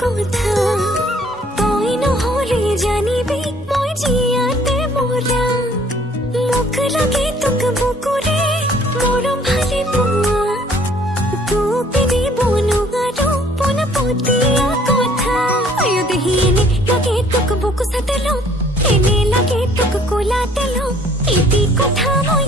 কথা তই নহলে জানিবি মই জিয়াতে মৰা মোক লাগে তোক বুকুৰে মৰম ভালে পোৱা তোক দিব নোৱাৰো পোনপটীয়া কথা আয়ো দেহি এনে লাগে তোক বুকু সাথে লো এনে লাগে তোক কোলাতে লো এটি কথা মই